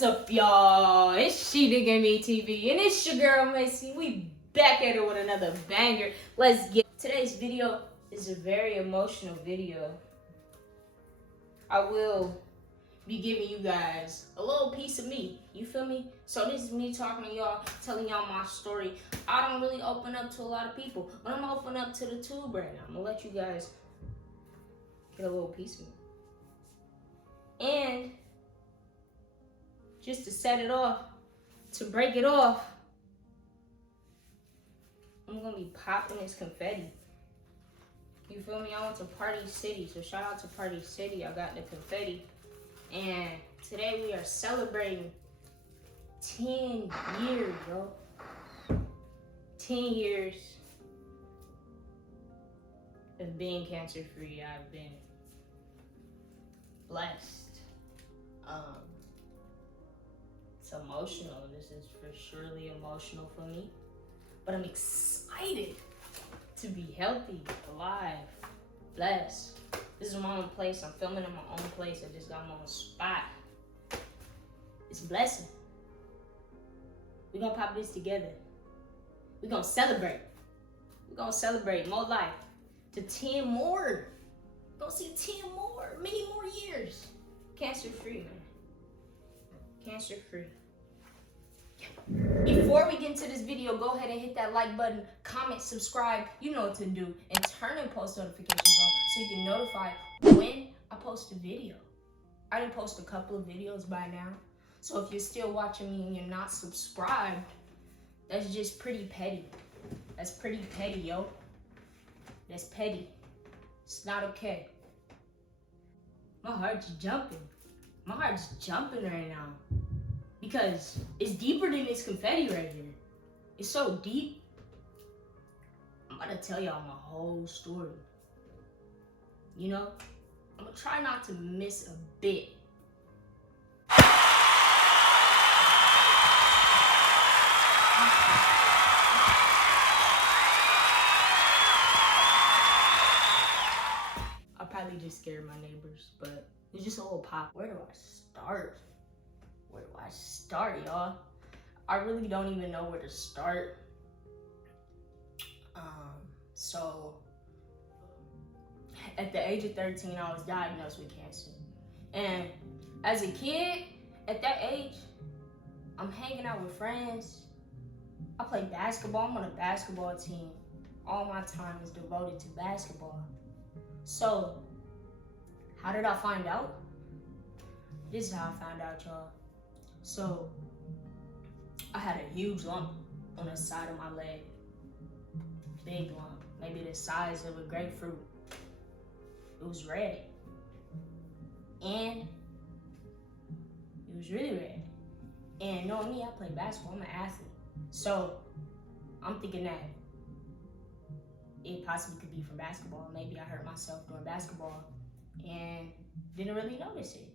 What's up, y'all? It's She Nigga Me TV, and it's your girl Macy. We back at it with another banger. Let's get today's video is a very emotional video. I will be giving you guys a little piece of me. You feel me? So this is me talking to y'all, telling y'all my story. I don't really open up to a lot of people, but I'm opening up to the tube right now. I'm gonna let you guys get a little piece of me. And just to set it off, to break it off, I'm gonna be popping this confetti. You feel me? I went to Party City, so shout out to Party City. I got the confetti. And today we are celebrating 10 years, bro. 10 years of being cancer free. I've been blessed. It's emotional. This is for surely emotional for me. But I'm excited to be healthy, alive, blessed. This is my own place. I'm filming in my own place. I just got my own spot. It's a blessing. We're gonna pop this together. We're gonna celebrate. We're gonna celebrate more life to 10 more. We're gonna see 10 more, many more years. Cancer free, man. Cancer free. Before we get into this video, go ahead and hit that like button, comment, subscribe, you know what to do, and turn in post notifications on so you can notify when I post a video. I done post a couple of videos by now, so if you're still watching me and you're not subscribed, that's just pretty petty. That's pretty petty, yo. That's petty. It's not okay. My heart's jumping. My heart's jumping right now. Because it's deeper than this confetti right here. It's so deep. I'm gonna tell y'all my whole story. You know? I'm gonna try not to miss a bit. I probably just scared my neighbors, but it's just a little pop. Where do I start? Where do I start, y'all? I really don't even know where to start. So at the age of 13, I was diagnosed with cancer. And as a kid, at that age, I'm hanging out with friends. I play basketball. I'm on a basketball team. All my time is devoted to basketball. So how did I find out? This is how I found out, y'all. So I had a huge lump on the side of my leg. Big lump, maybe the size of a grapefruit. It was red. And it was really red. And knowing me, I play basketball, I'm an athlete. So I'm thinking that it possibly could be from basketball. Maybe I hurt myself doing basketball and didn't really notice it.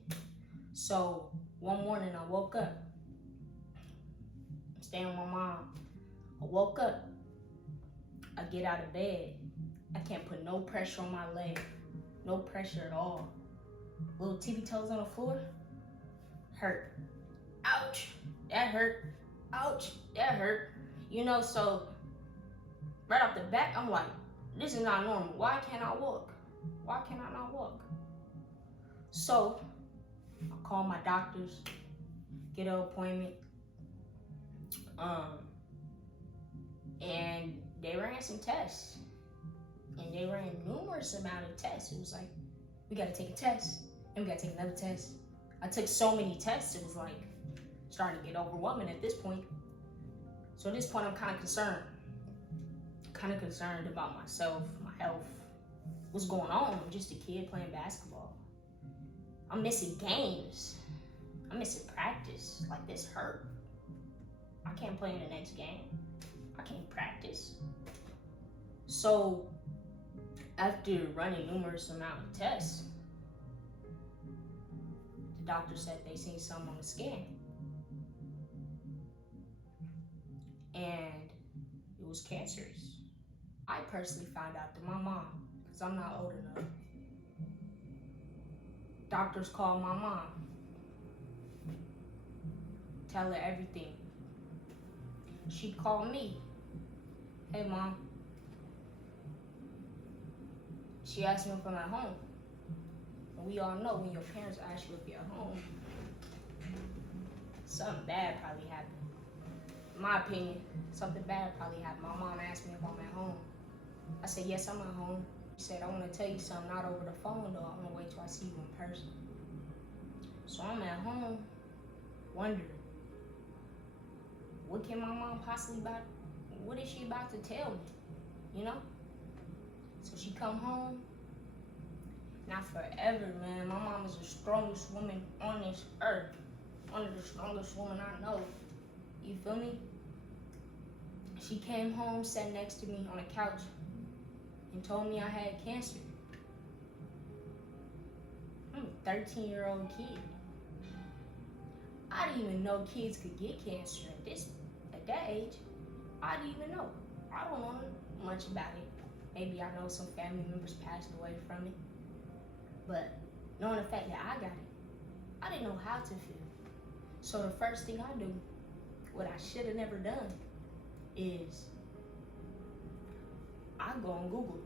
So one morning I woke up. I'm staying with my mom. I woke up. I get out of bed. I can't put no pressure on my leg. No pressure at all. Little tippy toes on the floor. Hurt. Ouch. That hurt. Ouch. That hurt. You know, so right off the bat, I'm like, this is not normal. Why can't I walk? Why can I not walk? So I call my doctors, get an appointment, and they ran some tests, and they ran numerous amount of tests. It was like, we gotta take a test, and we gotta take another test. I took so many tests, it was like, starting to get overwhelming at this point. So at this point, I'm kind of concerned about myself, my health, what's going on. I'm just a kid playing basketball. I'm missing games. I'm missing practice. Like, this hurt. I can't play in the next game. I can't practice. So after running numerous amount of tests, the doctor said they seen something on the scan. And it was cancerous. I personally found out through my mom, because I'm not old enough. Doctors called my mom. tell her everything. She called me. Hey, Mom. She asked me if I'm at home. And we all know when your parents ask you if you're at home, something bad probably happened. In my opinion, something bad probably happened. My mom asked me if I'm at home. I said, yes, I'm at home. She said, I want to tell you something, not over the phone though. I want to wait till I see you in person. So I'm at home wondering, what can my mom possibly what is she about to tell me, you know? So she come home, not forever, man. My mom is the strongest woman on this earth. One of the strongest women I know. You feel me? She came home, sat next to me on a couch, and told me I had cancer. I'm a 13-year-old kid. I didn't even know kids could get cancer at that age. I didn't even know. I don't know much about it. Maybe I know some family members passed away from it. But knowing the fact that I got it, I didn't know how to feel. So the first thing I do, what I should have never done, is I go on Google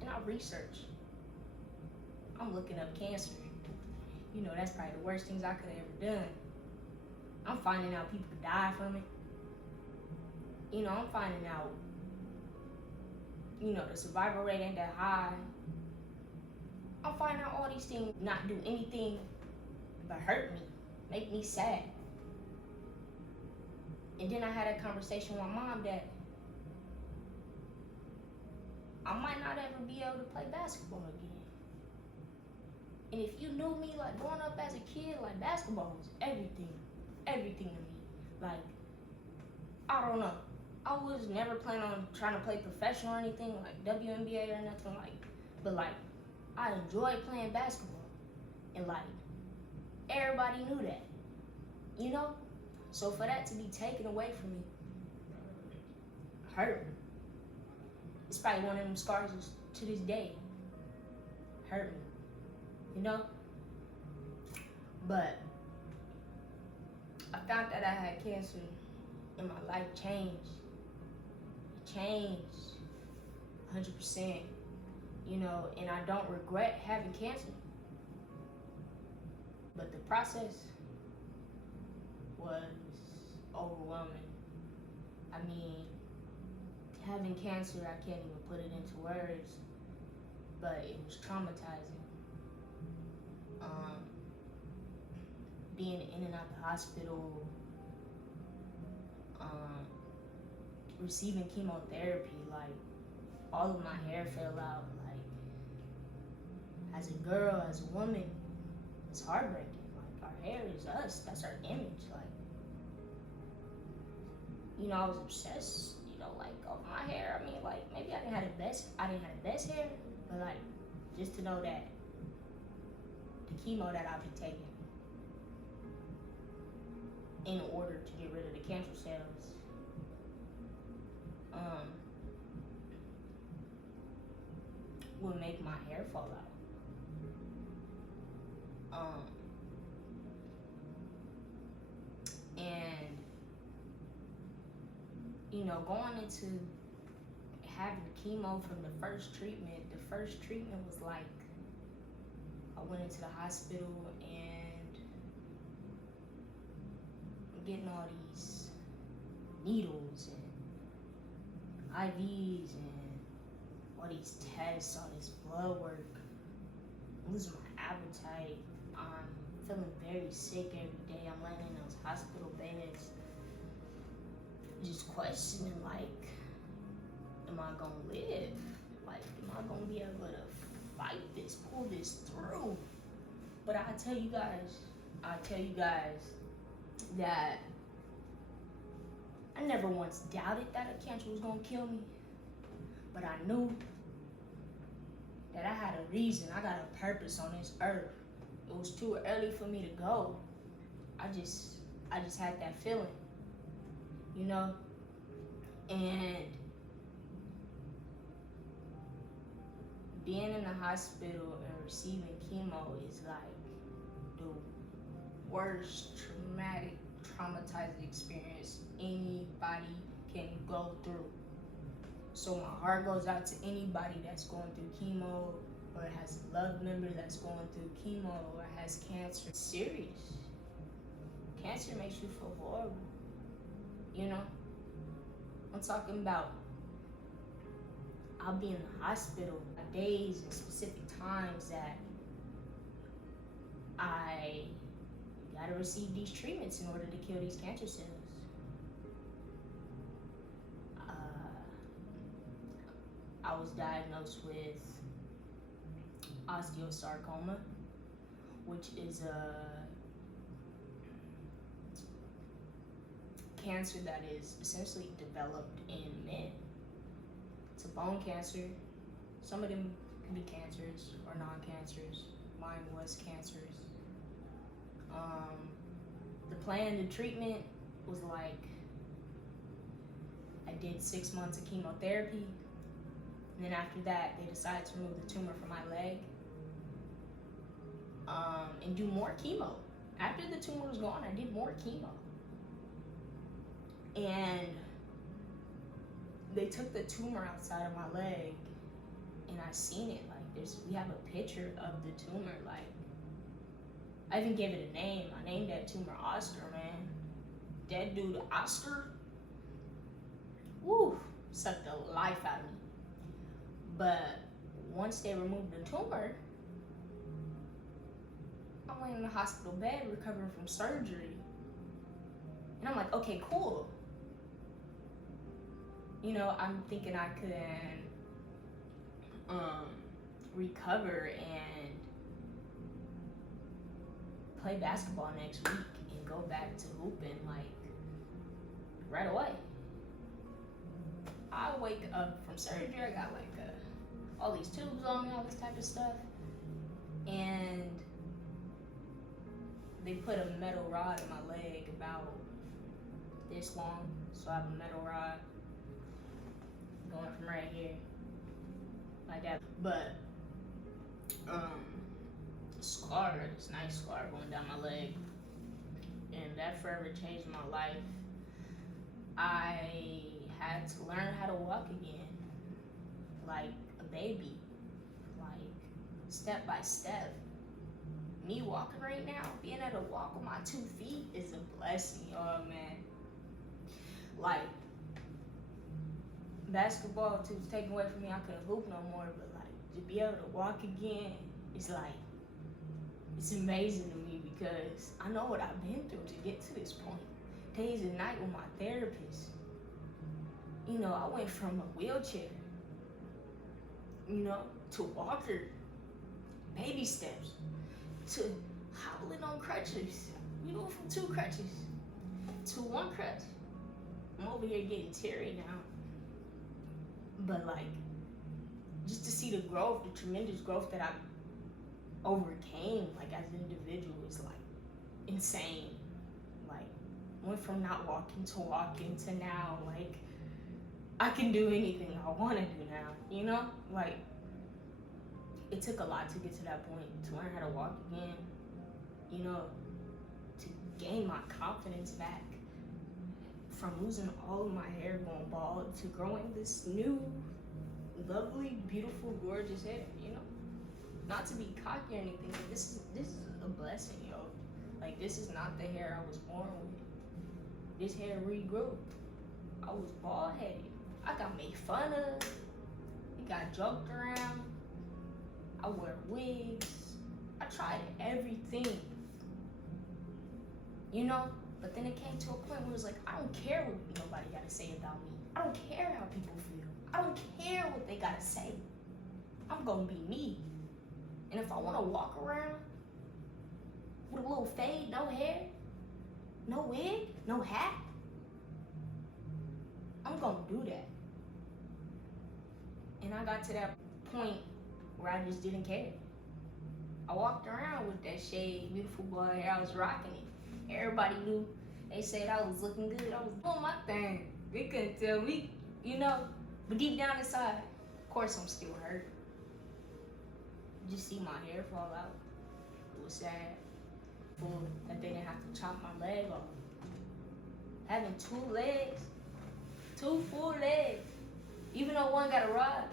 and I research. I'm looking up cancer. You know, that's probably the worst things I could have ever done. I'm finding out people die from it. You know, I'm finding out, you know, the survival rate ain't that high. I'm finding out all these things not do anything but hurt me, make me sad. And then I had a conversation with my mom that I might not ever be able to play basketball again. And if you knew me, like, growing up as a kid, like, basketball was everything to me. Like, I don't know. I was never planning on trying to play professional or anything, like WNBA or nothing like, but like, I enjoyed playing basketball. And like, everybody knew that, you know? So for that to be taken away from me, hurt. It's probably one of them scars to this day. Hurt me, you know? But I found that I had cancer and my life changed. It changed 100%, you know, and I don't regret having cancer. But the process was overwhelming. I mean, having cancer, I can't even put it into words, but it was traumatizing. Being in and out the hospital, receiving chemotherapy, like, all of my hair fell out. Like, as a girl, as a woman, it's heartbreaking. Like, our hair is us, that's our image. Like, you know, I was obsessed, you know, like, over my hair. I mean, like, maybe I didn't have the best hair, but like, just to know that the chemo that I've been taking in order to get rid of the cancer cells, will make my hair fall out. And, you know, going into having chemo from the first treatment was like, I went into the hospital and I'm getting all these needles and IVs and all these tests, all this blood work. I'm losing my appetite. I'm feeling very sick every day. I'm laying in those hospital beds, just questioning, like, am I gonna live? Like, am I gonna be able to fight this, pull this through? But I tell you guys that I never once doubted that a cancer was gonna kill me. But I knew that I had a reason. I got a purpose on this earth. It was too early for me to go. I just had that feeling, you know? And being in the hospital and receiving chemo is like the worst traumatic, traumatizing experience anybody can go through. So my heart goes out to anybody that's going through chemo, or has a loved member that's going through chemo, or has cancer. It's serious. Cancer makes you feel horrible. You know? I'm talking about I'll be in the hospital days and specific times that I gotta receive these treatments in order to kill these cancer cells. I was diagnosed with osteosarcoma, which is a cancer that is essentially developed in men. It's a bone cancer. Some of them can be cancerous or non-cancerous. Mine was cancerous. The plan, the treatment was like, I did 6 months of chemotherapy. And then after that, they decided to remove the tumor from my leg and do more chemo. After the tumor was gone, I did more chemo. And they took the tumor outside of my leg, and I seen it. Like, we have a picture of the tumor. Like, I even gave it a name. I named that tumor Oscar, man. That dude, Oscar, woo, sucked the life out of me. But once they removed the tumor, I went in the hospital bed recovering from surgery. And I'm like, okay, cool. You know, I'm thinking I could recover and play basketball next week and go back to hooping like right away. I wake up from surgery, I got like all these tubes on me, all this type of stuff, and they put a metal rod in my leg about this long. So I have a metal rod going from right here like that. But scar, this nice scar going down my leg, and that forever changed my life. I had to learn how to walk again, like a baby, like step by step. Me walking right now, being able to walk on my 2 feet is a blessing, oh man. Like, basketball was taken away from me, I couldn't hoop no more, but like, to be able to walk again, it's like, it's amazing to me because I know what I've been through to get to this point. Days and night with my therapist. You know, I went from a wheelchair, you know, to walker, baby steps, to hobbling on crutches. You know, from 2 crutches to 1 crutch. I'm over here getting teary now. But like, just to see the growth, the tremendous growth that I overcame, like as an individual, is like insane. Like, went from not walking to walking to now, like, I can do anything I want to do now, you know? Like, it took a lot to get to that point, to learn how to walk again, you know, to gain my confidence back from losing all of my hair going bald to growing this new, lovely, beautiful, gorgeous hair, you know? Not to be cocky or anything, but this is a blessing, yo. Like, this is not the hair I was born with. This hair regrew. I was bald-headed. I got made fun of. It got joked around. I wear wigs. I tried everything. You know? But then it came to a point where it was like, I don't care what nobody gotta say about me. I don't care how people feel. I don't care what they gotta say. I'm gonna be me. And if I wanna walk around with a little fade, no hair, no wig, no hat, I'm gonna do that. And I got to that point where I just didn't care. I walked around with that shade, beautiful boy hair, I was rocking it. Everybody knew. They said I was looking good. I was doing my thing. They couldn't tell me, you know. But deep down inside, of course I'm still hurt. Just see my hair fall out. It was sad. That they didn't have to chop my leg off. Having 2 legs, 2 full legs, even though one got a rod,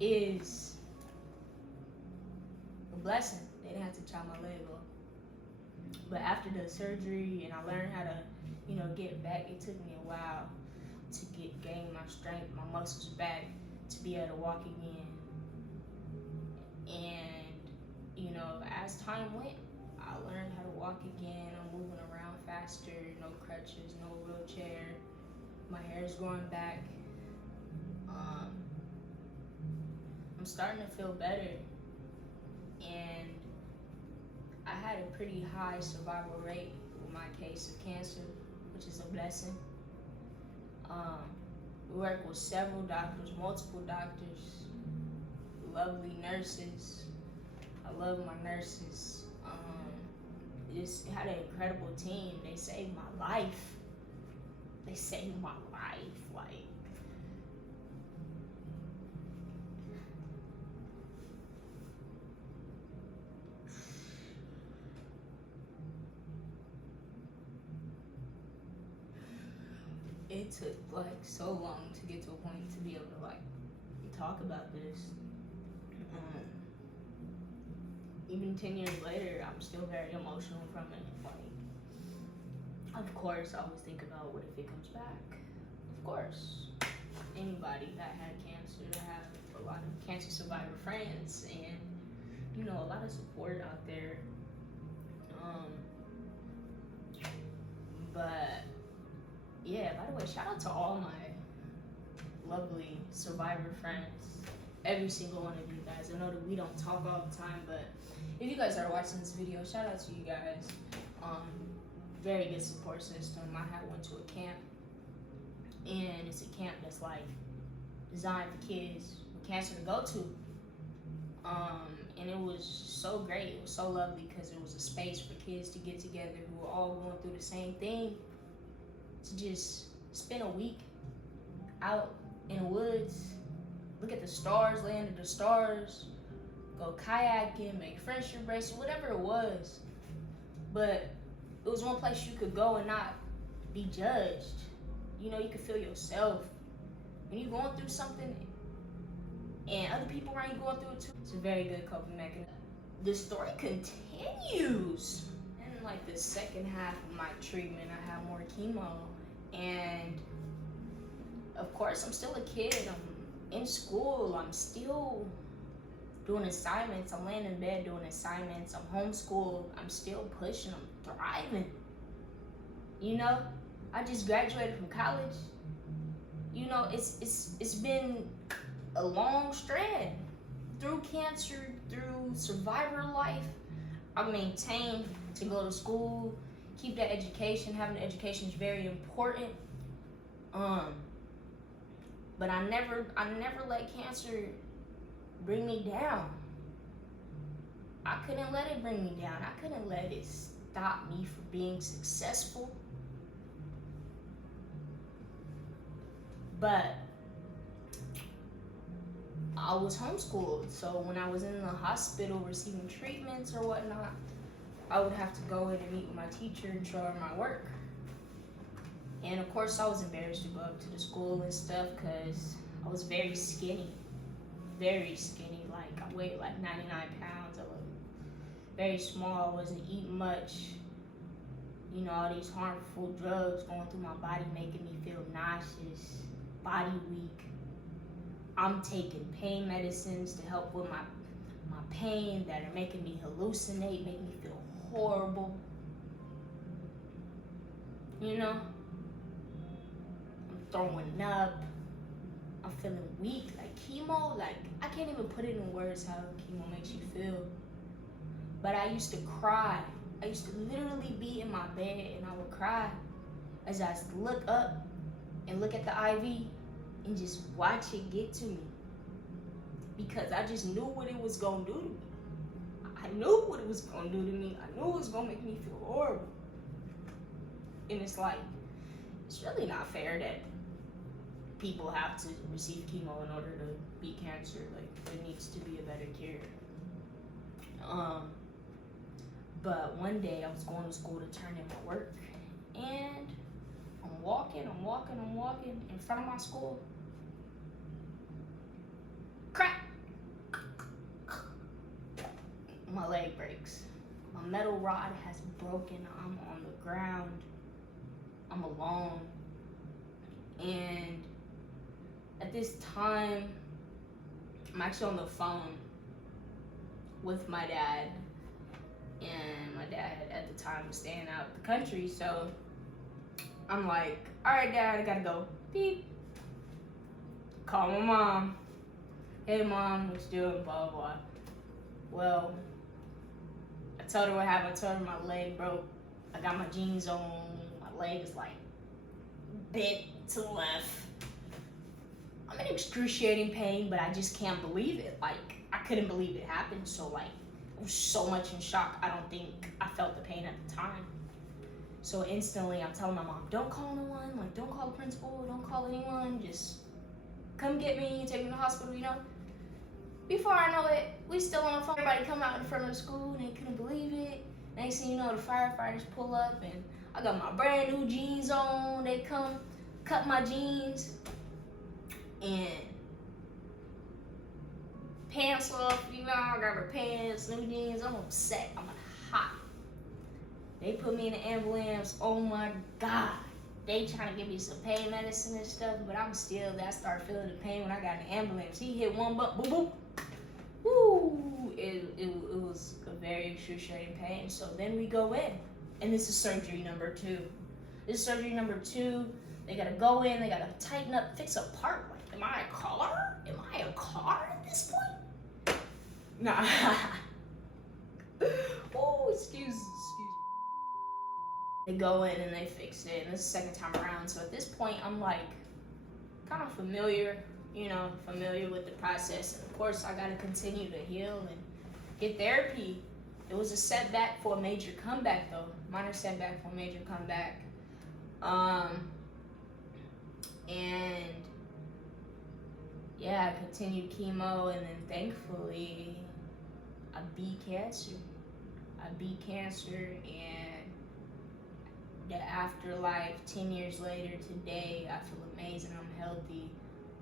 is a blessing. They didn't have to chop my leg off. But after the surgery and I learned how to, get back, it took me a while to gain my strength, my muscles back, to be able to walk again. And, as time went, I learned how to walk again. I'm moving around faster, no crutches, no wheelchair. My hair is growing back. I'm starting to feel better. And I had a pretty high survival rate with my case of cancer, which is a blessing. We work with several doctors, multiple doctors, lovely nurses. I love my nurses. Just had an incredible team. They saved my life. They saved my life. Like, it took like so long to get to a point to be able to like talk about this. Even 10 years later, I'm still very emotional from it. Like, of course, I always think about what if it comes back. Of course, anybody that had cancer, I have a lot of cancer survivor friends, and a lot of support out there. But yeah, by the way, shout out to all my lovely survivor friends. Every single one of you guys. I know that we don't talk all the time, but if you guys are watching this video, shout out to you guys. Very good support system. I went to a camp, and it's a camp that's like designed for kids with cancer to go to. And it was so great. It was so lovely because it was a space for kids to get together who were all going through the same thing, to just spend a week out in the woods, look at the stars, lay under the stars, go kayaking, make friendship bracelets, whatever it was. But it was one place you could go and not be judged. You could feel yourself. When you're going through something and other people around you going through it too, it's a very good coping mechanism. The story continues. In like the second half of my treatment, I have more chemo. And of course, I'm still a kid. I'm in school. I'm still doing assignments. I'm laying in bed doing assignments. I'm homeschooled. I'm still pushing. I'm thriving. I just graduated from college. It's been a long strand. Through cancer, through survivor life, I maintained to go to school, keep that education. Having an education is very important. But I never let cancer bring me down. I couldn't let it bring me down. I couldn't let it stop me from being successful. But I was homeschooled, so when I was in the hospital receiving treatments or whatnot, I would have to go in and meet with my teacher and show her my work. And of course, I was embarrassed to go up to the school and stuff because I was very skinny. Very skinny. Like, I weighed like 99 pounds. I was very small. I wasn't eating much. All these harmful drugs going through my body, making me feel nauseous, body weak. I'm taking pain medicines to help with my pain that are making me hallucinate, making me feel horrible. I'm throwing up. I'm feeling weak. Like chemo, like I can't even put it in words how chemo makes you feel. But I used to cry. I used to literally be in my bed and I would cry as I look up and look at the IV and just watch it get to me. Because I just knew what it was gonna do to me. I knew what it was gonna do to me. I knew it was gonna make me feel horrible. And it's like, it's really not fair that people have to receive chemo in order to beat cancer. Like, there needs to be a better cure. But one day I was going to school to turn in my work, and I'm walking in front of my school. Crack! My leg breaks. My metal rod has broken. I'm on the ground. I'm alone. And at this time, I'm actually on the phone with my dad. And my dad at the time was staying out the country. So I'm like, all right, Dad, I gotta go. Beep. Call my mom. Hey, Mom, what you doing? Blah, blah. Well, I told her what happened. I told her my leg broke. I got my jeans on. My leg is like bent to the left. I'm in excruciating pain, but I just can't believe it. Like, I couldn't believe it happened. So, like, I was so much in shock. I don't think I felt the pain at the time. So instantly, I'm telling my mom, don't call no one. Like, don't call the principal. Don't call anyone. Just come get me. Take me to the hospital, you know. Before I know it, we still on the phone. Everybody come out in front of the school, and they couldn't believe it. Next thing you know, the firefighters pull up, and I got my brand new jeans on. They come, cut my jeans, and pants off. You know, I got my pants, new jeans. I'm upset. I'm hot. They put me in the ambulance. Oh my God. They trying to give me some pain medicine and stuff, but I'm still, I started feeling the pain when I got in the ambulance. He hit one button, boom, boom. Woo! It was a very excruciating pain. So then we go in, and this is surgery number 2. This is surgery number 2. They gotta go in, they gotta tighten up, fix a part. Like, am I a car? Am I a car at this point? Nah. Oh, excuse. They go in and they fix it, and this is the second time around. So at this point, I'm like, kind of familiar with the process. And of course, I gotta continue to heal and get therapy. It was a setback for a major comeback, though. Minor setback for a major comeback. And yeah, I continued chemo, and then thankfully, I beat cancer. And the afterlife, 10 years later today, I feel amazing. I'm healthy.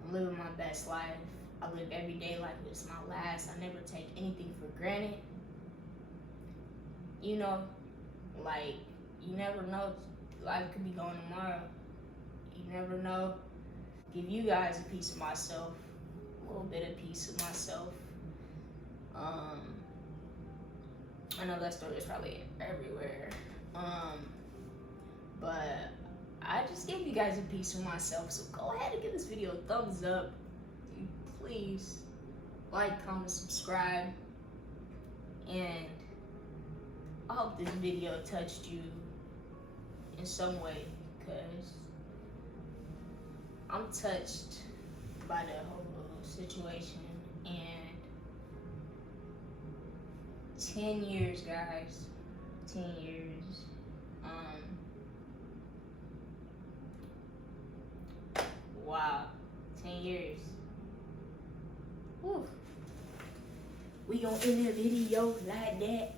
I'm living my best life. I live every day like it's my last. I never take anything for granted. You know, like, you never know. Life could be going tomorrow. You never know. Give you guys a piece of myself, a little bit of piece of myself. I know that story is probably everywhere. But I just gave you guys a piece of myself, so go ahead and give this video a thumbs up. Please like, comment, subscribe, and I hope this video touched you in some way, because I'm touched by the whole situation. And 10 years, guys, 10 years. Wow, 10 years. Whew. We gonna end the video like that.